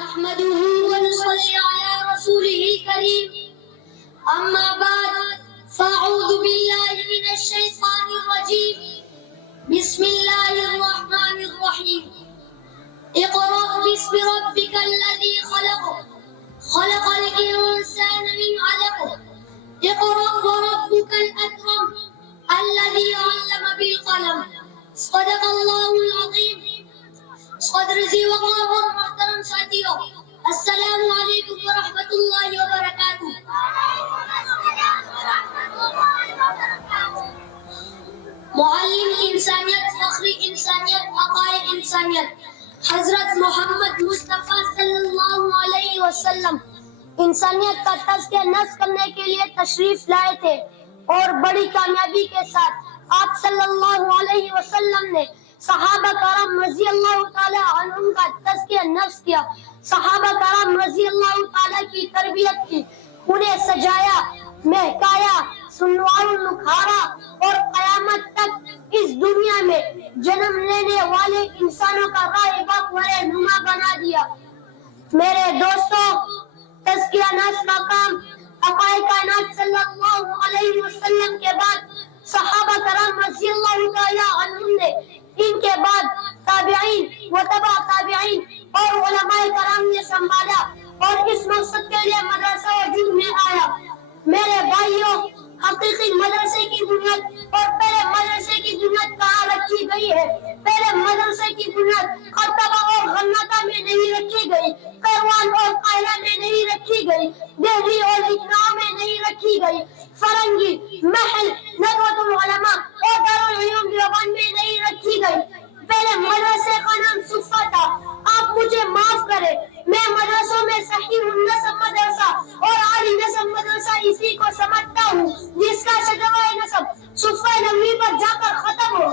نحمده ونصلي على رسوله الكريم أما بعد فأعوذ بالله من الشيطان الرجيم بسم الله الرحمن الرحيم اقرأ باسم ربك الذي خلق خلق الإنسان من علق اقرأ وربك الأكرم الذي علم بالقلم صدق الله العظيم قدر ذی وقار اور محترم ساتھیوں السلام علیکم ورحمۃ اللہ وبرکاتہ۔ معلم انسانیت، فخر انسانیت، عقائد انسانیت حضرت محمد مصطفیٰ صلی اللہ علیہ وسلم انسانیت کا تزکیہ نفس کرنے کے لیے تشریف لائے تھے اور بڑی کامیابی کے ساتھ آپ صلی اللہ علیہ وسلم نے صحابہ کرام رضی اللہ تعالیٰ عنہم کا تزکیہ نفس کیا، صحابہ کرام رضی اللہ تعالیٰ کی تربیت کی، انہیں سجایا، مہکایا، سنوار نکھارا اور قیامت تک اس دنیا میں جنم لینے والے انسانوں کا راہ و رہنما بنا دیا۔ میرے دوستو، تزکیہ نفس کا کام آقائے کائنات صلی اللہ علیہ وسلم کے بعد صحابہ کرام رضی اللہ تعالیٰ عنہم نے، ان کے بعد تابعین و تبع تابعین اور علماء کرام نے سنبھالا اور اس مقصد کے لیے مدرسہ وجود میں آیا۔ میرے بھائیوں، حقیقی مدرسے کی بنیاد اور پہلے مدرسے کی بنیاد کہاں رکھی گئی ہے؟ پہلے مدرسے کی بنیاد خرطبہ اور غناطہ میں نہیں رکھی گئی، کیروان اور قاہرہ میں نہیں رکھی گئی، دہلی اور لکھنؤ میں نہیں رکھی گئی، فرنگی، محل، ندوۃ العلماء اور دارالعلوم دیوبند میں نہیں رکھی گئی۔ پہلے مدرسے کا نام صفہ تھا۔ آپ مجھے معاف کریں، میں مدرسوں میں صحیح النسب مدرسہ اور عالی نسب مدرسہ اسی کو سمجھتا ہوں جس کا شجرہ نسب صفہ نبوی پر جا کر ختم ہو،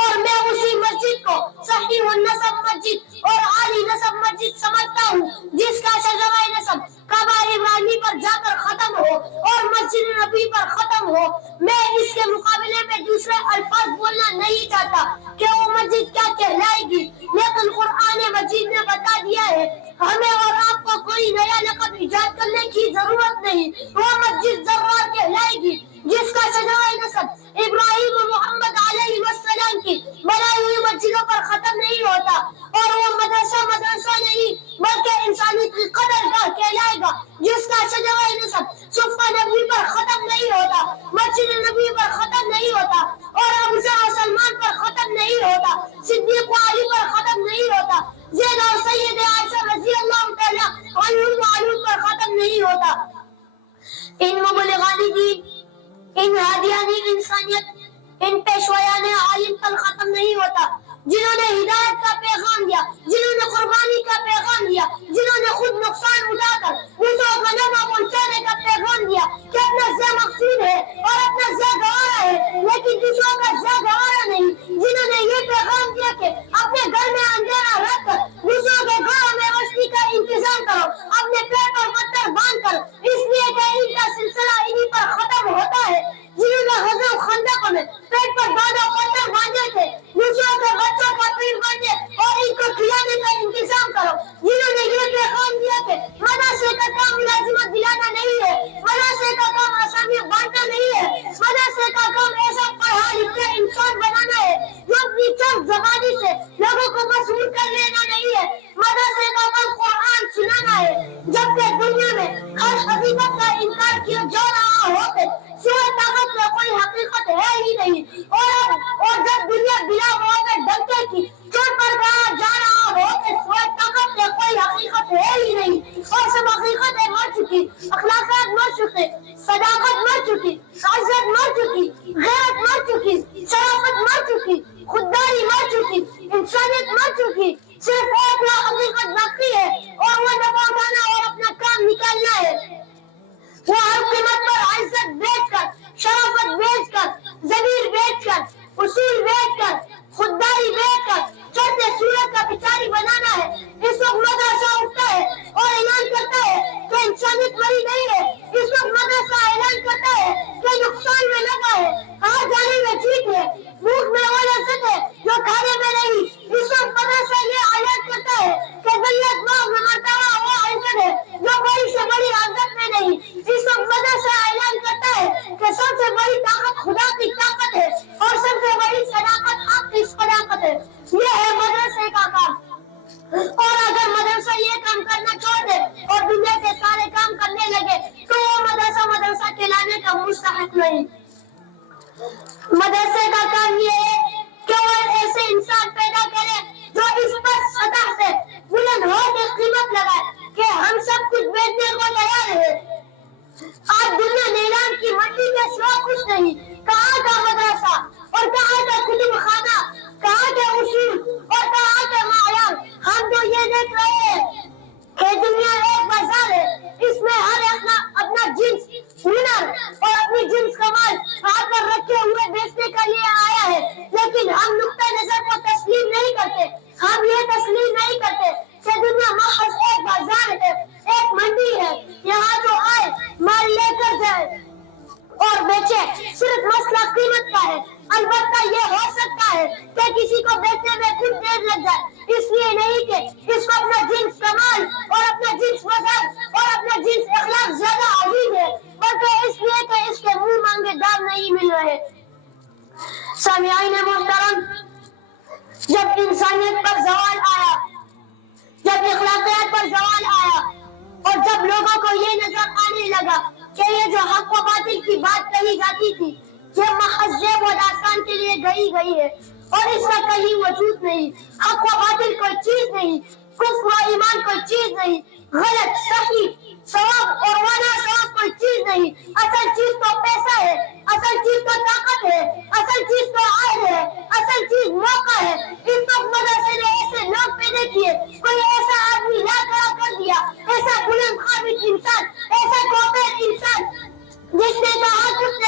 اور میں اسی مسجد کو صحیح النسب مسجد اور عالی نسب مسجد سمجھتا ہوں جس کا شجرہ نسب کعبہ ابراہیمی پر جا کر ختم ہو اور مسجد نبی پر ختم ہو۔ میں اس کے مقابلے میں دوسرے الفاظ بولنا نہیں چاہتا کہ وہ مسجد کیا کہلائے گی، لیکن قرآن مجید نے بتا دیا ہے، ہمیں اور آپ کو کوئی نیا لقب ایجاد کرنے کی ضرورت نہیں۔ وہ مسجد زرار کہلائے گی جس کا شجرہ نسب ابراہیم و محمد علیہ السلام کی بنائی ہوئی مسجدوں پر ختم نہیں ہوتا، اور وہ مدرسہ نہیں بلکہ انسانی کی قدرگاہ کہلائے گا جس کا شجرہ نسب صفہ نبوی پر ختم نہیں ہوتا، مسجد نبوی پر ختم نہیں ہوتا، اور ابو ذر سلمان پر ختم نہیں ہوتا، صدیق و علی پر ختم نہیں ہوتا، زید اور سید عائشہ رضی اللہ تعالیٰ عنہم پر ختم نہیں ہوتا۔ ان مبلغان دین، ان ہادیان انسانیت، ان پیشوایان عالم پر ختم نہیں ہوتا، جنہوں نے ہدایت کا پیغام دیا، جنہوں نے قربانی کا پیغام دیا، جنہوں نے خود نقصان اٹھا کر دوسروں کو نفع پہنچانے کا پیغام دیا کہ اپنا زہ مقصود ہے اور اپنا زہ گوارا ہے لیکن دوسروں کا زہ گوارا نہیں، جنہوں نے یہ پیغام دیا کہ اپنے گھر میں اندھیرا رکھ کر دوسروں کے گھروں میں روشنی کا انتظام کرو، اپنے پیٹ پر پتھر باندھ کر، اس لیے کہ ان کا سلسلہ انہی پر ختم ہوتا ہے، جنہوں نے غزوہ خندق میں پیٹ پر باندھا پتھر باندھے تھے، دوسروں کے بچوں کا پیٹ باندھے اور ان کو کھلانے کا انتظام کرو، جنہوں نے یہ پیغام دیا کہ مدرسے کا کام ملازمت دلانا نہیں ہے، مدرسے کا کام آسامی بانٹنا نہیں ہے، مدرسے کا کام ایسا پڑھا لکھا انسان بنانا ہے جو اپنی چند زبانی سے لوگوں کو مسحور کر لینا نہیں ہے، مدرسے کا کام قرآن سنانا ہے، جبکہ دنیا میں ہر حقیقت کا انکار کیا جا رہا ہو کہ سوائے طاقت میں کوئی حقیقت ہے ہی نہیں، اور جب دنیا بلا موقع ڈنکے کی چوٹ پر کہا جا رہا ہو کہ سوائے طاقت میں کوئی حقیقت ہے ہی نہیں، اور سب حقیقتیں مر چکی، اخلاقیات مر چکے، صداقت مر چکی، عزت مر چکی، غیرت مر چکی، شرافت مر چکی، خودداری مر چکی، انسانیت مر چکی، صرف ایک حقیقت باقی ہے اور وہ نفع اٹھانا اور اپنا کام نکالنا ہے۔ وہ ہر قیمت پر عزت بیچ کر، شرافت بیچ کر، ضمیر بیچ کر، اصول بیچ کر، خودداری بیچ کر چڑھتے سورج کا بچاری بنانا ہے۔ اس وقت مدرسہ اٹھتا ہے اور اعلان کرتا ہے کہ انسانیت مری نہیں ہے، اس وقت مدرسہ اعلان کرتا ہے کہ نقصان میں نفع ہے، کہاں جانے میں ٹھیک ہے، بھوک میں وہ لذت ہے جو کھانے میں نہیں، اس وقت مدرسہ یہ اعلان کرتا ہے کہ ذلت ماں البتہ یہ ہو سکتا ہے کہ کسی کو بیچنے میں کچھ دیر لگ جائے، اس لیے نہیں کہ اس کو اپنا جنس کمال اور اپنا جنس مذہب اور اپنا جنس اخلاق زیادہ عظیم ہے، بلکہ اس لیے کہ اس کے منہ مانگے دام نہیں مل رہے۔ سامعین محترم، جب انسانیت پر زوال آیا، جب اخلاقیات پر زوال آیا، اور جب لوگوں کو یہ نظر آنے لگا کہ یہ جو حق و باطل کی بات کہی جاتی تھی یہ محض زیب و داستان کے لیے گئی ہے اور اس کا کہیں وجود نہیں، حق و باطل کوئی چیز نہیں، کفر و ایمان کوئی چیز نہیں، غلط صحیح ثواب اور وانا ثواب کوئی چیز نہیں، اصل چیز تو پیسہ ہے، اصل چیز تو طاقت ہے، اصل چیز تو عہد ہے،